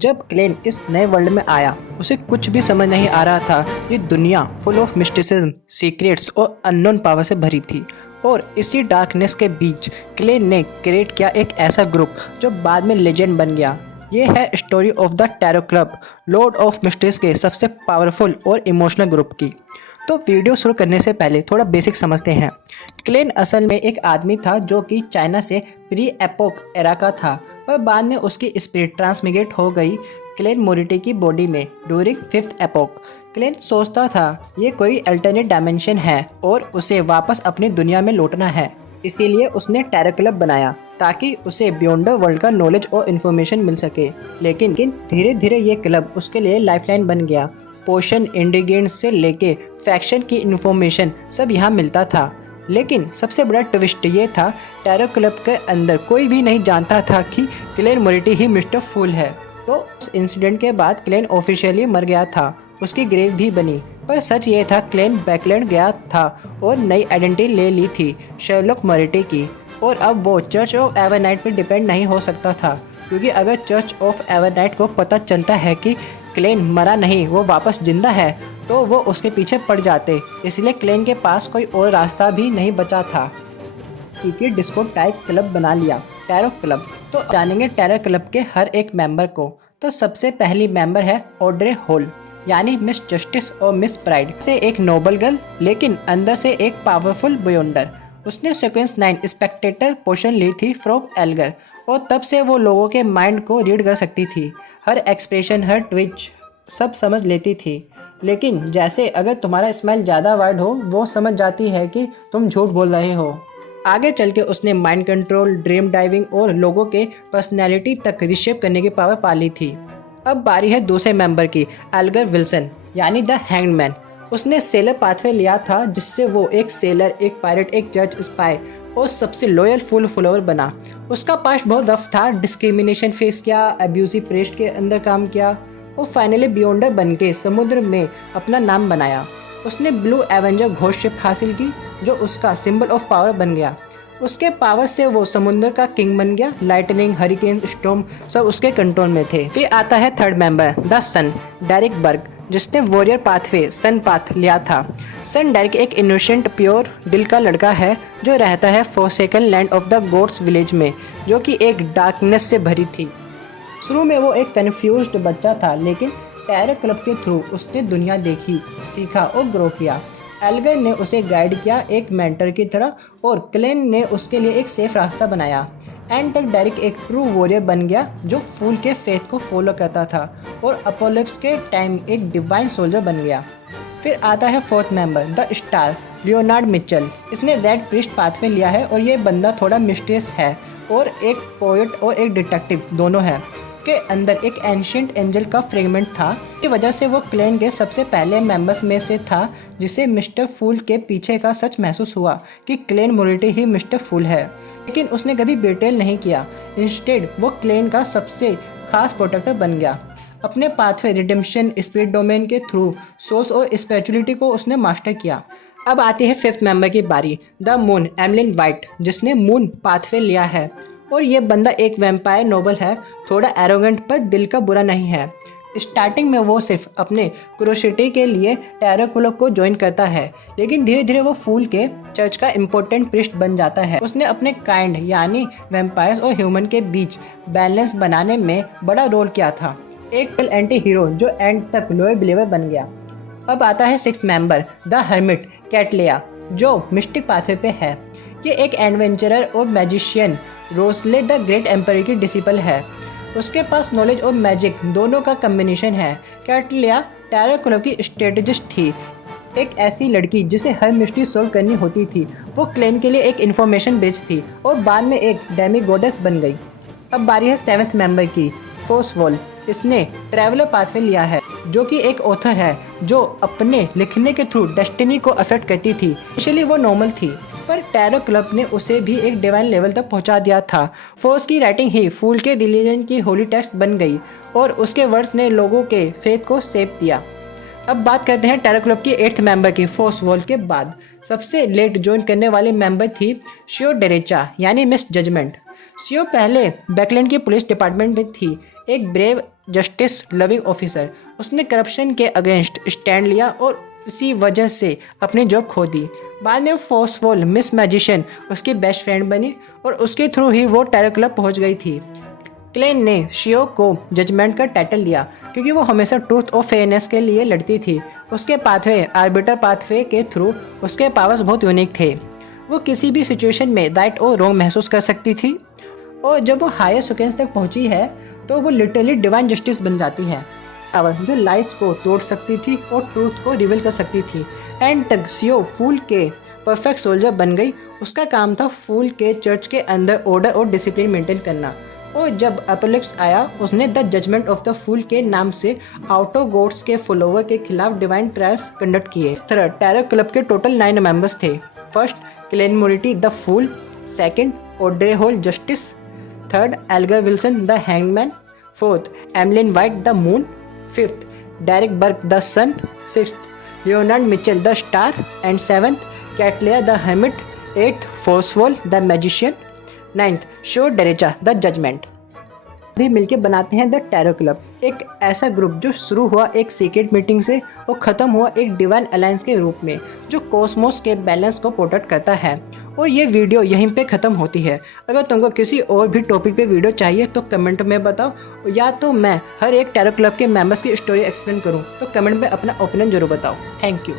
जब क्लेन इस नए वर्ल्ड में आया उसे कुछ भी समझ नहीं आ रहा था। ये दुनिया फुल ऑफ मिस्टिसिज्म, सीक्रेट्स और अननोन पावर से भरी थी। और इसी डार्कनेस के बीच क्लेन ने क्रिएट किया एक ऐसा ग्रुप जो बाद में लेजेंड बन गया। ये है story of the tarot club, Lord of mysteries के सबसे पावरफुल और इमोशनल ग्रुप की। तो वीडियो शुरू करने से पहले थोड़ा बेसिक समझते हैं। क्लेन असल में एक आदमी था जो कि चाइना से प्री एपोक एरा का था, पर बाद में उसकी स्पिरिट ट्रांसमिग्रेट हो गई क्लेन मोरिटी की बॉडी में ड्यूरिंग फिफ्थ एपोक। क्लेन सोचता था ये कोई अल्टरनेट डायमेंशन है और उसे वापस अपनी दुनिया में लौटना है। इसीलिए उसने टैरो क्लब बनाया ताकि उसे बियॉन्ड द वर्ल्ड का नॉलेज और इन्फॉर्मेशन मिल सके। लेकिन धीरे धीरे ये क्लब उसके लिए लाइफलाइन बन गया। पोशन, इंग्रेडिएंट्स से लेके फैक्शन की इन्फॉर्मेशन सब यहाँ मिलता था। लेकिन सबसे बड़ा ट्विस्ट ये था, टैरो क्लब के अंदर कोई भी नहीं जानता था कि क्लेन मोरिटी ही मिस्टर फूल है। तो उस इंसिडेंट के बाद क्लेन ऑफिशियली मर गया था, उसकी ग्रेव भी बनी। पर सच ये था क्लेन बैकलैंड गया था और नई आइडेंटिटी ले ली थी शर्लॉक मोरिटी की। और अब वो चर्च ऑफ एवरनाइट पर डिपेंड नहीं हो सकता था, क्योंकि अगर चर्च ऑफ एवरनाइट को पता चलता है कि क्लेन मरा नहीं, वो वापस जिंदा है, तो वो उसके पीछे पड़ जाते। इसलिए क्लेन के पास कोई और रास्ता भी नहीं बचा था। सीक्रेट डिस्को टाइप क्लब बना लिया, टैरो क्लब। तो जानेंगे टैरो क्लब के हर एक मेंबर को। तो सबसे पहली मेंबर है ऑड्रे हॉल, यानी मिस जस्टिस और मिस प्राइड से एक नोबल गर्ल, लेकिन अंदर से एक पावरफुल बियॉन्डर। उसने सीक्वेंस 9 स्पेक्टेटर पोशन ली थी फ्रॉम एल्गर, और तब से वो लोगों के माइंड को रीड कर सकती थी। हर एक्सप्रेशन, हर ट्विच सब समझ लेती थी। लेकिन जैसे अगर तुम्हारा स्माइल ज़्यादा वाइड हो, वो समझ जाती है कि तुम झूठ बोल रहे हो। आगे चल के उसने माइंड कंट्रोल, ड्रीम डाइविंग और लोगों के पर्सनैलिटी तक रिशेप करने की पावर पाली थी। अब बारी है दूसरे मेंबर की, एल्गर विल्सन, यानी द हैंग्ड मैन। उसने सेलर पाथवे लिया था, जिससे वो एक सेलर, एक पायरेट, एक जज, स्पाई और सबसे लॉयल फुल फॉलोअर बना। उसका पास्ट बहुत रफ था, डिस्क्रिमिनेशन फेस किया, अब्यूजिव प्रेस्ट के अंदर काम किया और फाइनली बियॉन्डर बन के समुद्र में अपना नाम बनाया। उसने ब्लू एवेंजर घोस्ट शिप हासिल की, जो उसका सिंबल ऑफ पावर बन गया। उसके पावर से वो समुद्र का किंग बन गया। लाइटनिंग, हरिकेन, स्टॉर्म सब उसके कंट्रोल में थे। फिर आता है third member, the sun, Derrick Berg, जिसने वॉरियर पाथवे सन पाथ लिया था। सन डेरिक एक इनोसेंट, प्योर दिल का लड़का है जो रहता है forsaken land of the gods village में, जो कि एक डार्कनेस से भरी थी। शुरू में वो एक कंफ्यूज्ड बच्चा था, लेकिन टैरो क्लब के थ्रू उसने दुनिया देखी, सीखा और ग्रो किया। एल्गर ने उसे गाइड किया एक मेंटर की तरह, और क्लेन ने उसके लिए एक सेफ रास्ता बनाया। एंड तक डेरिक एक ट्रू वॉरियर बन गया जो फूल के फेथ को फॉलो करता था और अपोलिप्स के टाइम एक डिवाइन सोल्जर बन गया। फिर आता है fourth member, the star, Leonard Mitchell. इसने रेड प्रीस्ट पाथवे लिया है और ये बंदा थोड़ा मिस्टीरियस है और एक पोएट और एक डिटेक्टिव दोनों है। के अंदर एक एंशिएंट एंजल का फ्रेगमेंट था। की वजह से वो क्लेन के सबसे पहले मेंबर्स में से था जिसे मिस्टर फूल के पीछे का सच महसूस हुआ कि क्लेन मोरिटी ही मिस्टर फूल है। लेकिन उसने कभी बेटेल नहीं किया। इंस्टेड वो क्लेन का सबसे खास प्रोटेक्टर बन गया। अपने पाथवे, रिडेम्पशन, स्पिरिट डोमेन के थ्रू सोल्स और स्पिरिचुअलिटी को उसने मास्टर किया। अब आती है फिफ्थ मेंबर की बारी, द मून, एमलिन वाइट, जिसने मून पाथवे लिया है। और ये बंदा एक वैम्पायर नोबल है, थोड़ा एरोगेंट पर दिल का बुरा नहीं है। स्टार्टिंग में वो सिर्फ अपने क्यूरियोसिटी के लिए टैरो क्लब को ज्वाइन करता है, लेकिन धीरे धीरे वो फूल के चर्च का इम्पोर्टेंट प्रीस्ट बन जाता है। उसने अपने काइंड यानी वैम्पायर्स और ह्यूमन के बीच बैलेंस बनाने में बड़ा रोल किया था। एक एंटी हीरो जो एंड तक लॉयल बिलीवर बन गया। अब आता है sixth member, the hermit, Cattleya, जो मिस्टिक पाथवे पे है। ये एक एडवेंचरर और मैजिशियन, रोसले द ग्रेट एम्पर की डिसिपल है। उसके पास नॉलेज और मैजिक दोनों का कम्बिनेशन है। कैटलिया टैरो क्लब की स्ट्रेटेजिस्ट थी, एक ऐसी लड़की जिसे हर मिस्ट्री सोल्व करनी होती थी। वो क्लेन के लिए एक इन्फॉर्मेशन ब्रिज थी और बाद में एक डेमी गॉडेस बन गई। अब बारी है सेवंथ मेंबर की, फोर्स वॉल। इसने ट्रैवलर पाथवे लिया है, जो कि एक ऑथर है जो अपने लिखने के थ्रू डेस्टिनी को अफेक्ट करती थी। इनिशियली वो नॉर्मल थी, पर टैरो क्लब ने उसे भी एक डिवाइन लेवल तक पहुंचा दिया था। फोर्स की राइटिंग ही फूल के रिलीजन की होली टेक्स्ट बन गई और उसके वर्ड्स ने लोगों के फेथ को सेप दिया। अब बात करते हैं टैरो क्लब की एट्थ मेंबर की। फोर्स वॉल के बाद सबसे लेट ज्वाइन करने वाली मेंबर थी शियो डेरेचा, यानी मिस जजमेंट। शियो पहले बैकलैंड की पुलिस डिपार्टमेंट में थी, एक ब्रेव जस्टिस लविंग ऑफिसर। उसने करप्शन के अगेंस्ट स्टैंड लिया और इसी वजह से अपनी जॉब खो दी। बाद में फोर्सफुल मिस मैजिशियन उसकी बेस्ट फ्रेंड बनी और उसके थ्रू ही वो टेरर क्लब पहुंच गई थी। क्लेन ने शियो को जजमेंट का टाइटल दिया क्योंकि वो हमेशा ट्रूथ और फेयरनेस के लिए लड़ती थी। उसके पाथवे आर्बिटर पाथवे के थ्रू उसके पावर्स बहुत यूनिक थे। वो किसी भी सिचुएशन में राइट और रॉन्ग महसूस कर सकती थी और जब वो हायर सिक्वेंस तक पहुंची है तो वो लिटरली डिवाइन जस्टिस बन जाती है, पावर जो लाइस को तोड़ सकती थी और ट्रूथ को रिवील कर सकती थी। एंड तक शियो फूल के परफेक्ट सोल्जर बन गई। उसका काम था फूल के चर्च के अंदर ऑर्डर और डिसिप्लिन मेंटेन करना। और जब अपोलिप्स आया उसने the judgement of the fool के नाम से आउटर गोड्स के फॉलोवर के खिलाफ डिवाइन ट्रायल्स कंडक्ट किए। इस तरह टेरर क्लब के टोटल 9 मेंबर्स थे। First Klein Moretti the fool, second Audrey Hall justice, third Alger Wilson the hangman, fourth Emlyn White the moon, fifth Derrick Berg the sun, sixth Leonard Mitchell the star and seventh Cattleya the hermit, eighth Fors Wall the magician, ninth Xio Derecha the judgment. भी मिलके बनाते हैं the terror club, एक ऐसा group जो शुरू हुआ एक सीक्रेट मीटिंग से और ख़त्म हुआ एक डिवाइन अलायंस के रूप में जो कॉस्मोस के बैलेंस को प्रोटेक्ट करता है। और ये वीडियो यहीं पे ख़त्म होती है। अगर तुमको किसी और भी टॉपिक पे वीडियो चाहिए तो कमेंट में बताओ, या तो मैं हर एक टेरर क्लब के मेंबर्स की स्टोरी एक्सप्लेन करूँ तो कमेंट में अपना ओपिनियन जरूर बताओ। Thank you.